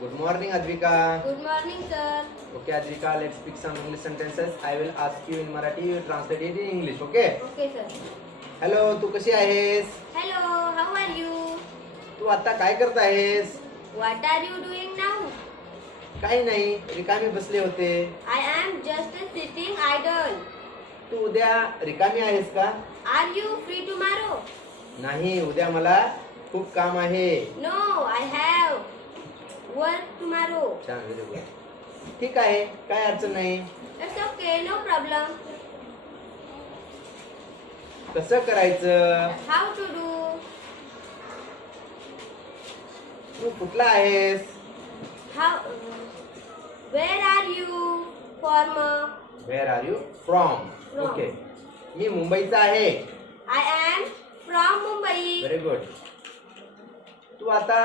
Good morning, Advika. Good morning, sir. Okay, Advika, let's speak some English sentences. I will ask you in Marathi, you translate it in English, okay? Okay, sir. Hello, तू कशी आहेस? Hello, how are you? तू आता काय करत आहेस? What are you doing now? काही नाही, रिकामी बसले होते. I am just sitting idle. तू उद्या रिकामी आहेस का? Are you free tomorrow? नाही, उद्या मला खूप काम आहे. No, I have work tomorrow. छान, व्हेरी गुड. ठीक आहे, काय अडचण नाही. It's okay, no problem. कसं करायचं? How to do? तू कुठला आहेस? How? Where are you? Former. Where are you from? From. Okay. मी मुंबईचा आहे. I am from Mumbai. Very good. तू आता